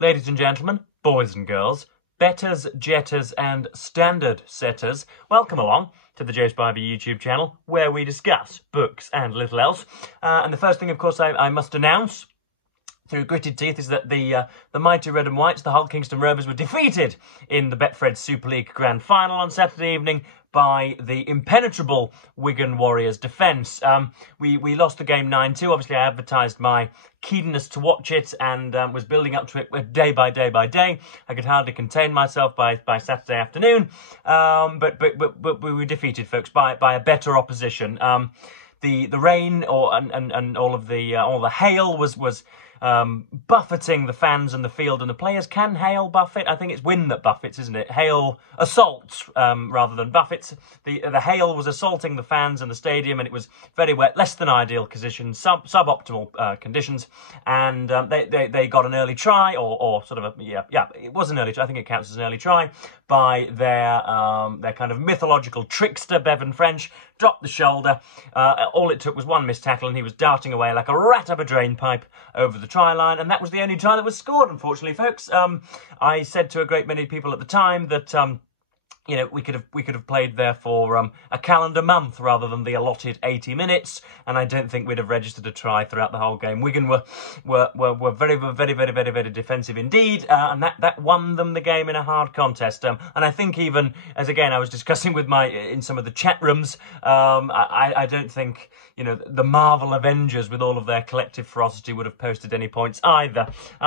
Ladies and gentlemen, boys and girls, betters, jetters and standard setters, welcome along to the Joe Spivey YouTube channel where we discuss books and little else. And the first thing, of course, I must announce through gritted teeth is that the mighty Red and Whites, the Hull Kingston Rovers, were defeated in the Betfred Super League Grand Final on Saturday evening by the impenetrable Wigan Warriors defence. We lost the game 9-2. Obviously, I advertised my keenness to watch it and was building up to it day by day by day. I could hardly contain myself by Saturday afternoon, but we were defeated, folks, by a better opposition. The rain and all the hail was buffeting the fans and the field and the players. Can hail buffet? I think it's wind that buffets, isn't it? Hail assaults rather than buffets. The hail was assaulting the fans and the stadium, and it was very wet, less than ideal conditions, suboptimal conditions. And they got an early try, or sort of it was an early try. I think it counts as an early try by their kind of mythological trickster Bevan French. Dropped the shoulder. All it took was one missed tackle, and he was darting away like a rat up a drain pipe over the try line, and that was the only try that was scored, unfortunately, folks. I said to a great many people at the time that we could have played there for a calendar month rather than the allotted 80 minutes, and I don't think we'd have registered a try throughout the whole game. Wigan were very defensive indeed, and that won them the game in a hard contest. And I think even as again I was discussing with in some of the chat rooms, I don't think the Marvel Avengers with all of their collective ferocity would have posted any points either.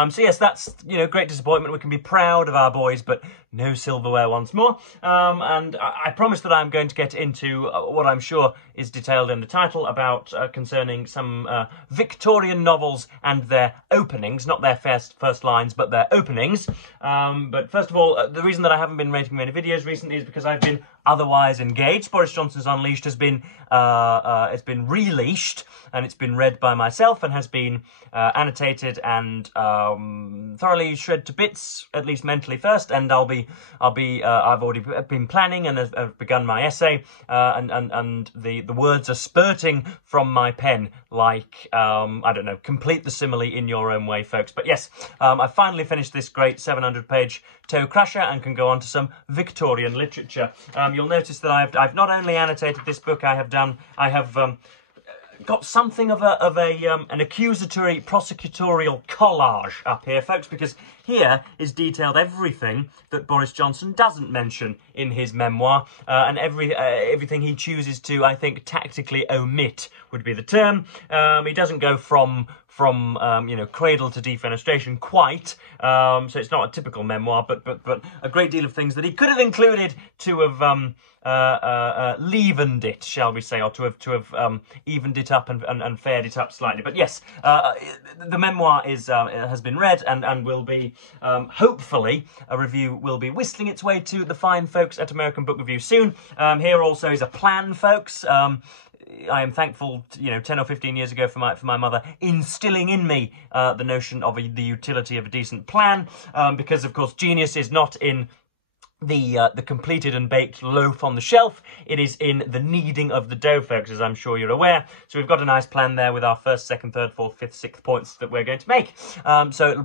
So yes, that's great disappointment. We can be proud of our boys, but no silverware once more. And I promise that I'm going to get into what I'm sure is detailed in the title about concerning some Victorian novels and their openings, not their first lines, but their openings. But first of all, the reason that I haven't been making many videos recently is because I've been otherwise engaged. Boris Johnson's Unleashed has been it's been releashed, and it's been read by myself and has been annotated and thoroughly shred to bits, at least mentally first. And I've already been planning and have begun my essay, and the words are spurting from my pen like I don't know, complete the simile in your own way, folks. But yes, I've finally finished this great 700-page toe crusher and can go on to some Victorian literature. You'll notice that I've not only annotated this book, I have got something of an accusatory prosecutorial collage up here, folks, because here is detailed everything that Boris Johnson doesn't mention in his memoir, and everything he chooses to, I think, tactically omit would be the term. He doesn't go from cradle to defenestration quite, so it's not a typical memoir, but a great deal of things that he could have included to have leavened it, shall we say, or to have evened it up and fared it up slightly. But yes, the memoir has been read and will be hopefully a review will be whistling its way to the fine folks at American Book Review soon. Here also is a plan, folks. I am thankful, 10 or 15 years ago for my mother instilling in me the notion of the utility of a decent plan, because of course genius is not in the completed and baked loaf on the shelf. It is in the kneading of the dough, folks, as I'm sure you're aware. So we've got a nice plan there with our first, second, third, fourth, fifth, sixth points that we're going to make. So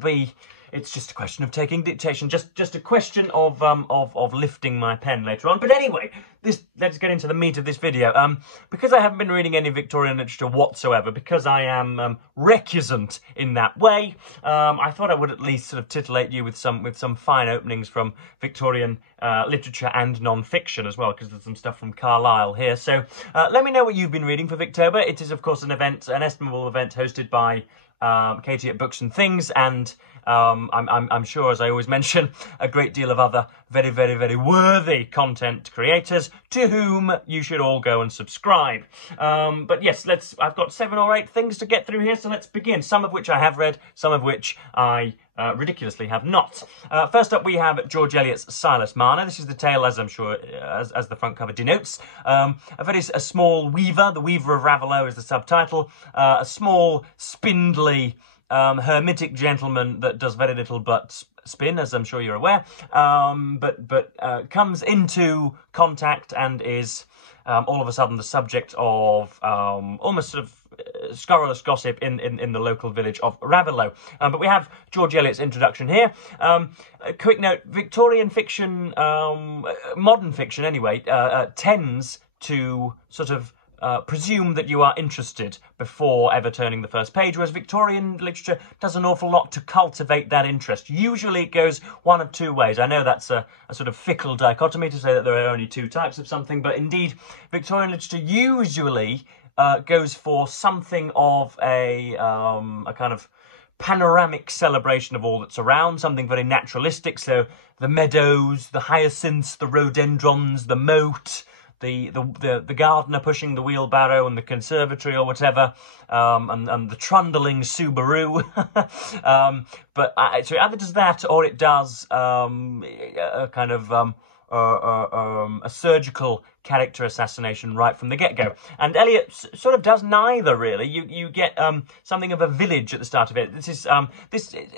it's just a question of taking dictation, just a question of lifting my pen later on. But anyway, let's get into the meat of this video. Because I haven't been reading any Victorian literature whatsoever, because I am recusant in that way, I thought I would at least sort of titillate you with some fine openings from Victorian literature and non-fiction as well, because there's some stuff from Carlyle here. So let me know what you've been reading for Victober. It is, of course, an estimable event hosted by Katie at Books and Things, and I'm sure, as I always mention, a great deal of other very worthy content creators to whom you should all go and subscribe. But yes, I've got 7 or 8 things to get through here, so let's begin. Some of which I have read, some of which I ridiculously have not. First up, we have George Eliot's Silas Man. This is the tale, as I'm sure, as the front cover denotes. A small weaver, the Weaver of Raveloe is the subtitle, a small, spindly, hermitic gentleman that does very little but spin, as I'm sure you're aware, but comes into contact and is all of a sudden the subject of almost sort of scurrilous gossip in the local village of Raveloe. But we have George Eliot's introduction here. A quick note, Victorian fiction, modern fiction anyway, tends to sort of presume that you are interested before ever turning the first page, whereas Victorian literature does an awful lot to cultivate that interest. Usually it goes one of two ways. I know that's a sort of fickle dichotomy to say that there are only two types of something, but indeed Victorian literature usually goes for something of a kind of panoramic celebration of all that's around, something very naturalistic, so the meadows, the hyacinths, the rhododendrons, the moat, the gardener pushing the wheelbarrow and the conservatory or whatever, and the trundling Subaru. But so it either does that or it does a kind of a surgical character assassination right from the get-go. And Eliot sort of does neither, really. You get something of a village at the start of it. This is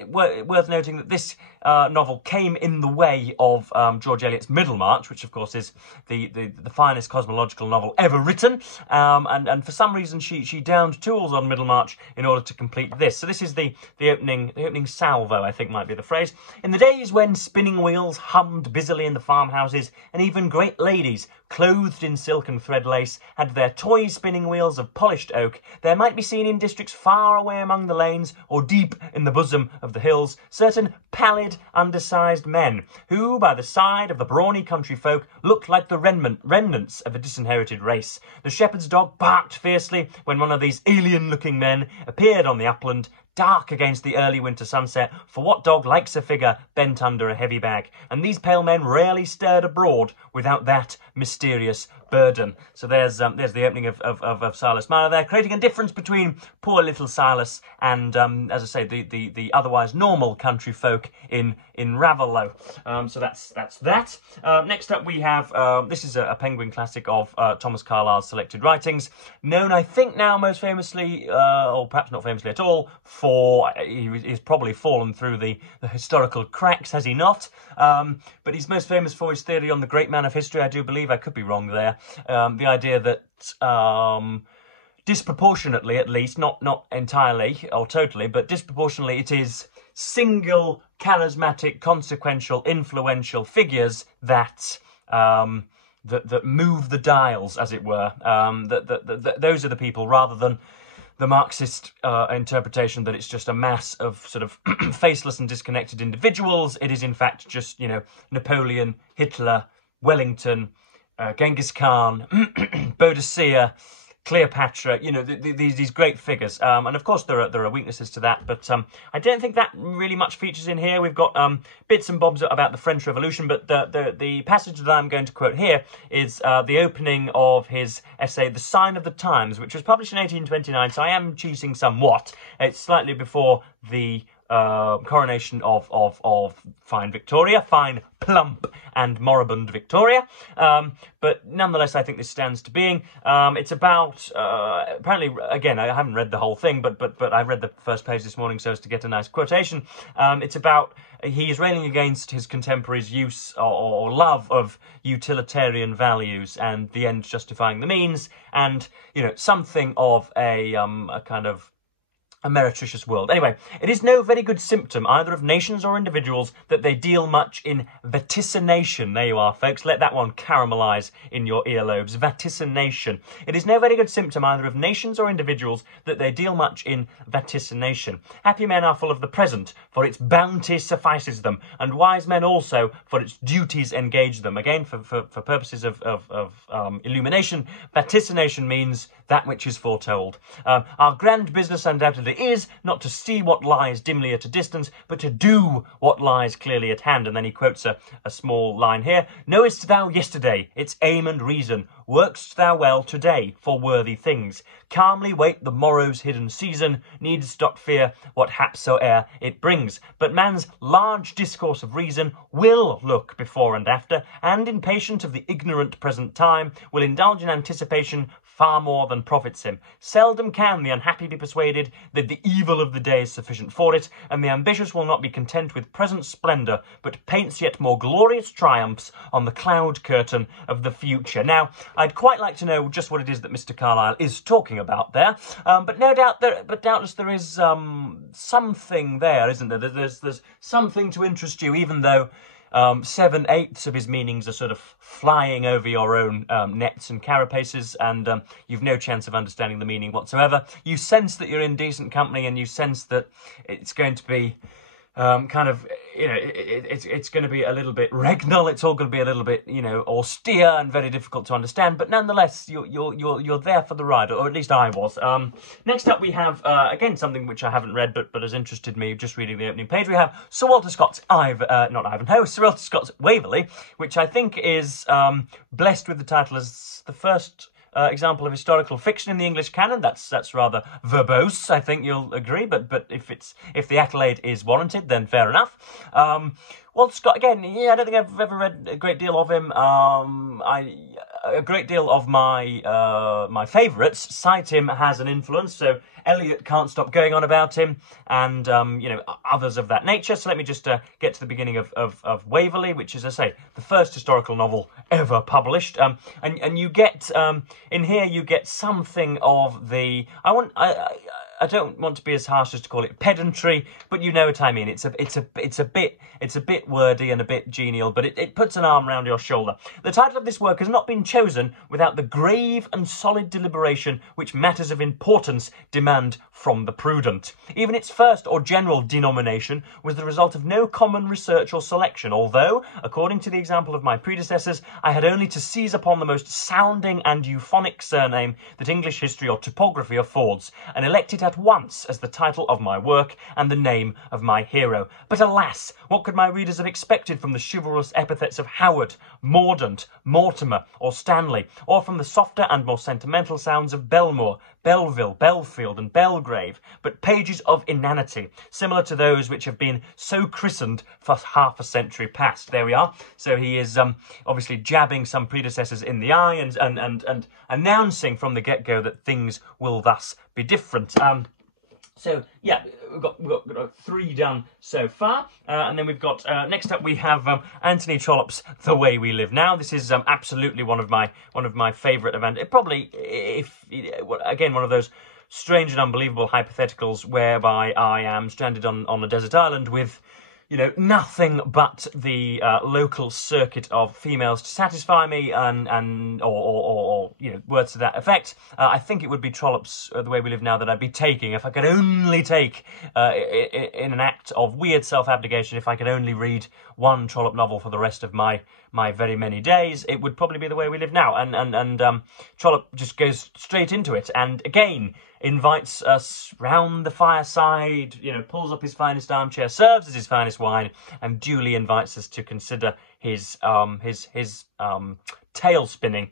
worth noting that this novel came in the way of George Eliot's Middlemarch, which of course is the finest cosmological novel ever written. And for some reason she downed tools on Middlemarch in order to complete this. So this is the opening salvo, I think might be the phrase. In the days when spinning wheels hummed busily in the farmhouses, and even great ladies clothed in silk and thread lace had their toy spinning wheels of polished oak, there might be seen in districts far away among the lanes or deep in the bosom of the hills certain pallid, undersized men who, by the side of the brawny country folk, looked like the remnants of a disinherited race. The shepherd's dog barked fiercely when one of these alien-looking men appeared on the upland, dark against the early winter sunset, for what dog likes a figure bent under a heavy bag? And these pale men rarely stirred abroad without that mysterious burden. So there's the opening of Silas Man there, creating a difference between poor little Silas and, as I say, the otherwise normal country folk in Raveloe. So that's that. Next up we have, this is a Penguin classic of Thomas Carlyle's selected writings, known I think now most famously, or perhaps not famously at all, for he's probably fallen through the historical cracks, has he not? But he's most famous for his theory on the great man of history, I do believe. I could be wrong there. The idea that disproportionately, at least, not entirely or totally, but disproportionately, it is single, charismatic, consequential, influential figures that that move the dials, as it were. Those are the people, rather than the Marxist interpretation that it's just a mass of sort of faceless and disconnected individuals. It is, in fact, just, Napoleon, Hitler, Wellington, Genghis Khan, Boadicea, Cleopatra, these great figures. And of course there are weaknesses to that, but I don't think that really much features in here. We've got bits and bobs about the French Revolution, but the passage that I'm going to quote here is the opening of his essay, The Sign of the Times, which was published in 1829, so I am cheating somewhat. It's slightly before the coronation of fine Victoria, fine, plump and moribund Victoria, but nonetheless I think this stands to being. It's about, apparently, again, I haven't read the whole thing, but I read the first page this morning so as to get a nice quotation. It's about, he is railing against his contemporaries' use or love of utilitarian values and the end justifying the means, and, something of a kind of a meretricious world. Anyway, it is no very good symptom either of nations or individuals that they deal much in vaticination. There you are, folks. Let that one caramelise in your earlobes. Vaticination. It is no very good symptom either of nations or individuals that they deal much in vaticination. Happy men are full of the present, for its bounty suffices them, and wise men also, for its duties engage them. Again, for purposes of illumination, vaticination means that which is foretold. Our grand business undoubtedly is not to see what lies dimly at a distance, but to do what lies clearly at hand. And then he quotes a small line here. Knowest thou yesterday its aim and reason? Work'st thou well today for worthy things? Calmly wait the morrow's hidden season, needst not fear what hap soe'er it brings. But man's large discourse of reason will look before and after, and impatient of the ignorant present time, will indulge in anticipation far more than profits him. Seldom can the unhappy be persuaded that the evil of the day is sufficient for it, and the ambitious will not be content with present splendour, but paints yet more glorious triumphs on the cloud curtain of the future. Now, I'd quite like to know just what it is that Mr. Carlyle is talking about there. But no doubt, doubtless there is something there, isn't there? There's something to interest you, even though 7/8 of his meanings are sort of flying over your own nets and carapaces, and you've no chance of understanding the meaning whatsoever. You sense that you're in decent company, and you sense that it's going to be kind of, it's going to be a little bit regnal. It's all going to be a little bit, austere and very difficult to understand. But nonetheless, you're there for the ride, or at least I was. Next up, we have again something which I haven't read, but has interested me just reading the opening page. We have Sir Walter Scott's Sir Walter Scott's Waverley, which I think is blessed with the title as the first example of historical fiction in the English canon. That's rather verbose, I think you'll agree. But if the accolade is warranted, then fair enough. Walter Scott, again, I don't think I've ever read a great deal of him. A great deal of my favourites cite him as an influence. So Eliot can't stop going on about him, and others of that nature. So let me just get to the beginning of Waverley, which is, as I say, the first historical novel ever published. And you get in here, you get something of the I don't want to be as harsh as to call it pedantry, but you know what I mean. It's a bit wordy and a bit genial, but it puts an arm around your shoulder. The title of this work has not been chosen without the grave and solid deliberation which matters of importance demand from the prudent. Even its first or general denomination was the result of no common research or selection, although, according to the example of my predecessors, I had only to seize upon the most sounding and euphonic surname that English history or topography affords, and elect it at once as the title of my work and the name of my hero. But alas, what could my readers have expected from the chivalrous epithets of Howard, Mordaunt, Mortimer, or Stanley, or from the softer and more sentimental sounds of Belmore, Belleville, Belfield, and Belgrave, but pages of inanity, similar to those which have been so christened for half a century past. There we are. So he is obviously jabbing some predecessors in the eye and announcing from the get-go that things will thus be different. So yeah, we've got 3 done so far, and then we've got next up we have Anthony Trollope's The Way We Live Now. This is absolutely one of my favourite events. Probably, again, one of those strange and unbelievable hypotheticals whereby I am stranded on a desert island with nothing but the local circuit of females to satisfy me, or words to that effect. I think it would be Trollope's The Way We Live Now that I'd be taking if I could only take, in an act of weird self-abnegation, if I could only read one Trollope novel for the rest of my very many days, it would probably be The Way We Live Now. And Trollope just goes straight into it, and again invites us round the fireside, pulls up his finest armchair, serves as his finest wine, and duly invites us to consider his tale spinning.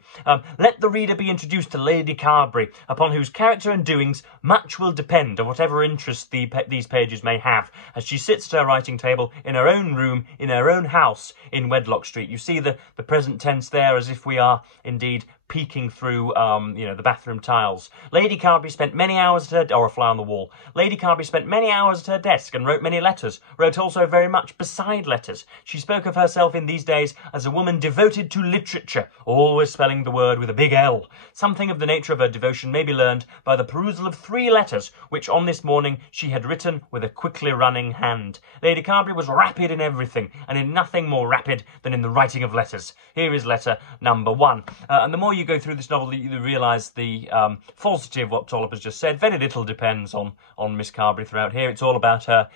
Let the reader be introduced to Lady Carberry, upon whose character and doings much will depend of whatever interest these pages may have, as she sits at her writing table in her own room, in her own house in Wedlock Street. You see the present tense there, as if we are indeed peeking through, the bathroom tiles. Lady Carberry spent many hours at her, or a fly on the wall. Lady Carberry spent many hours at her desk and wrote many letters, wrote also very much beside letters. She spoke of herself in these days as a woman devoted to literature, always spelling the word with a big L. Something of the nature of her devotion may be learned by the perusal of 3 letters, which on this morning she had written with a quickly running hand. Lady Carberry was rapid in everything, and in nothing more rapid than in the writing of letters. Here is letter number 1. And the more you go through this novel, you realise the falsity of what Trollope has just said. Very little depends on Miss Carberry throughout here. It's all about her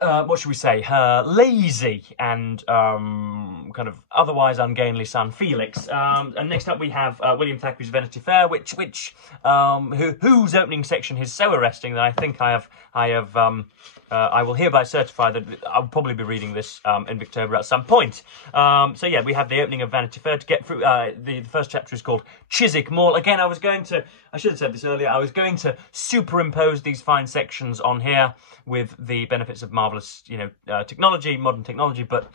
what should we say, her lazy and kind of otherwise ungainly son Felix. And next up we have William Thackeray's Vanity Fair, whose opening section is so arresting that I think I will hereby certify that I'll probably be reading this in Victober at some point. So yeah, we have the opening of Vanity Fair to get through. The first chapter is called Chiswick Mall. Again, I should have said this earlier, I was going to superimpose these fine sections on here with the benefits of marvellous, technology, modern technology, but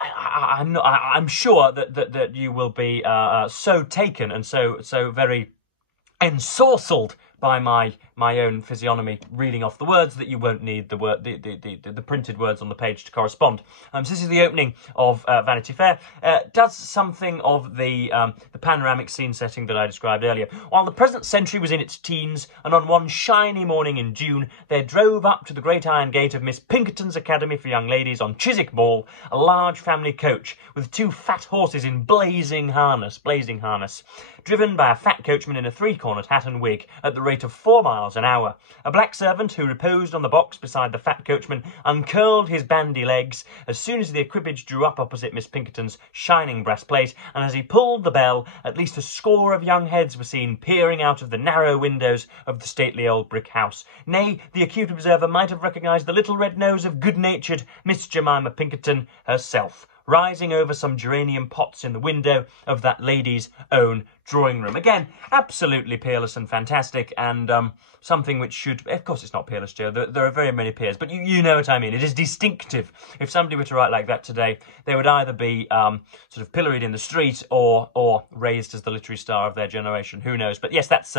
I'm sure that you will be so taken and so very ensorcelled by my own physiognomy reading off the words that you won't need the printed words on the page to correspond. So this is the opening of Vanity Fair. Does something of the panoramic scene setting that I described earlier. While the present century was in its teens, and on one shiny morning in June, there drove up to the great iron gate of Miss Pinkerton's Academy for Young Ladies on Chiswick Ball a large family coach with 2 fat horses in blazing harness, driven by a fat coachman in a 3-cornered hat and wig at the rate of 4 miles an hour. A black servant who reposed on the box beside the fat coachman uncurled his bandy legs as soon as the equipage drew up opposite Miss Pinkerton's shining brass plate, and as he pulled the bell, at least a score of young heads were seen peering out of the narrow windows of the stately old brick house. Nay, the acute observer might have recognised the little red nose of good-natured Miss Jemima Pinkerton herself, rising over some geranium pots in the window of that lady's own drawing room. Again, absolutely peerless and fantastic, and something which should... Of course it's not peerless, Joe. There are very many peers, but you know what I mean. It is distinctive. If somebody were to write like that today, they would either be sort of pilloried in the street or raised as the literary star of their generation. Who knows? But yes, that's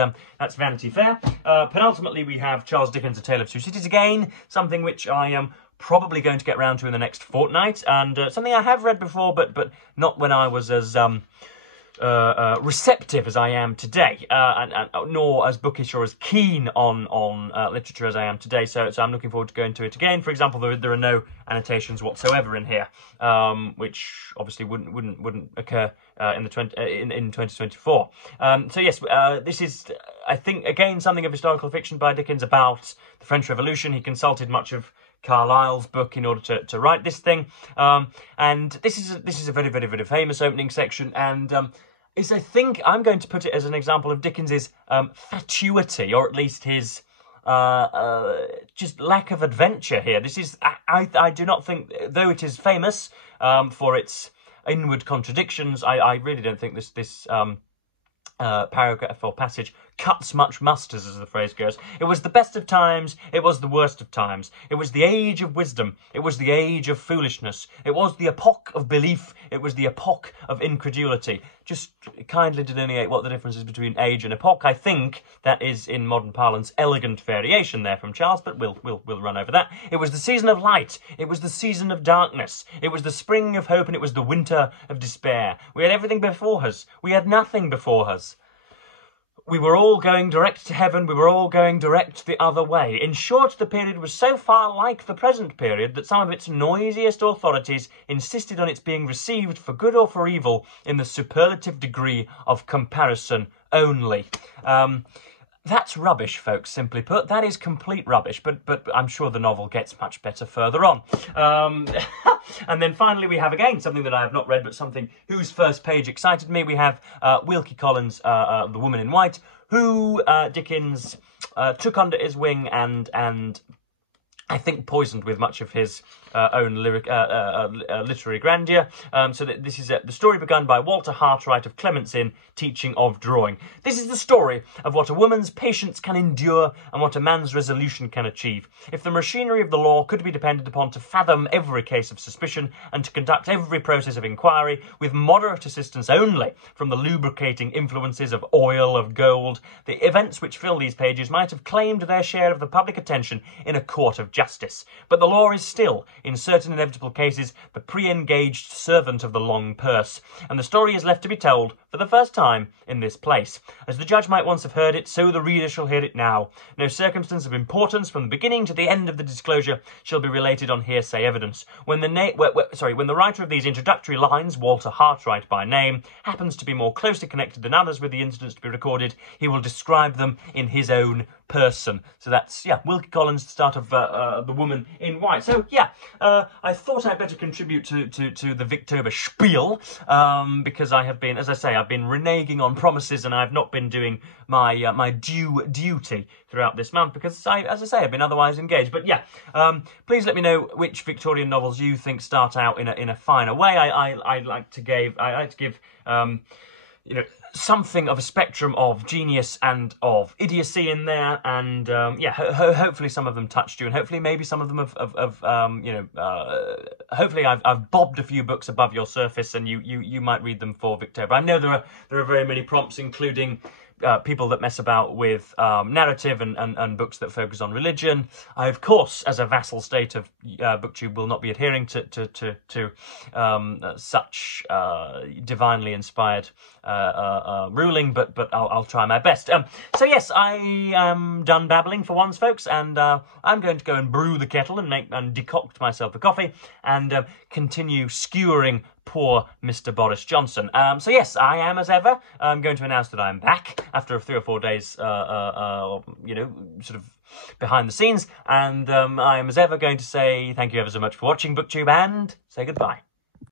Vanity Fair. Penultimately, we have Charles Dickens' A Tale of Two Cities. Again, something which I am probably going to get round to in the next fortnight, and something I have read before, but not when I was as receptive as I am today, and nor as bookish or as keen on literature as I am today. So I'm looking forward to going to it again. For example, there are no annotations whatsoever in here, which obviously wouldn't occur in 2024. So yes, this is, I think, again something of historical fiction by Dickens about the French Revolution. He consulted much of Carlyle's book in order to write this thing, and this is a very, very, very famous opening section, and is, I think, I'm going to put it as an example of Dickens's fatuity, or at least his just lack of adventure here. This is, I do not think, though it is famous for its inward contradictions, I really don't think this paragraph or passage cuts much mustard, as the phrase goes. It was the best of times, it was the worst of times. It was the age of wisdom, it was the age of foolishness. It was the epoch of belief, it was the epoch of incredulity. Just kindly delineate what the difference is between age and epoch. I think that is, in modern parlance, elegant variation there from Charles, but we'll run over that. It was the season of light, it was the season of darkness, it was the spring of hope, and it was the winter of despair. We had everything before us, we had nothing before us. We were all going direct to heaven, we were all going direct the other way. In short, the period was so far like the present period that some of its noisiest authorities insisted on its being received for good or for evil in the superlative degree of comparison only. That's rubbish, folks, simply put. That is complete rubbish, but I'm sure the novel gets much better further on. And then finally we have, again, something that I have not read, but something whose first page excited me. We have Wilkie Collins' The Woman in White, who Dickens took under his wing and I think poisoned with much of his own literary grandeur. So that this is the story begun by Walter Hartwright of Clement's Inn, teaching of drawing. This is the story of what a woman's patience can endure and what a man's resolution can achieve. If the machinery of the law could be depended upon to fathom every case of suspicion and to conduct every process of inquiry with moderate assistance only from the lubricating influences of oil, of gold, the events which fill these pages might have claimed their share of the public attention in a court of justice. But the law is still, in certain inevitable cases, the pre-engaged servant of the long purse, and the story is left to be told for the first time in this place. As the judge might once have heard it, so the reader shall hear it now. No circumstance of importance from the beginning to the end of the disclosure shall be related on hearsay evidence. When the writer of these introductory lines, Walter Hartwright by name, happens to be more closely connected than others with the incidents to be recorded, he will describe them in his own person. So that's, yeah, Wilkie Collins, the start of The Woman in White. So, yeah, I thought I'd better contribute to the Victober spiel, because I have been, as I say, I've been reneging on promises and I've not been doing my my duty throughout this month because, as I say, I've been otherwise engaged. But yeah, please let me know which Victorian novels you think start out in a finer way. I like to give you know, something of a spectrum of genius and of idiocy in there, and yeah, hopefully some of them touched you, and hopefully maybe some of them hopefully I've bobbed a few books above your surface, and you might read them for Victober. I know there are very many prompts, including people that mess about with narrative and books that focus on religion. I, of course, as a vassal state of BookTube, will not be adhering to such divinely inspired ruling, but I'll try my best. So yes, I am done babbling for once, folks, and I'm going to go and brew the kettle and decoct myself a coffee and continue skewering poor Mr. Boris Johnson. So yes, I am, as ever, going to announce that I'm back after 3 or 4 days, you know, sort of behind the scenes, and I am, as ever, going to say thank you ever so much for watching BookTube, and say goodbye.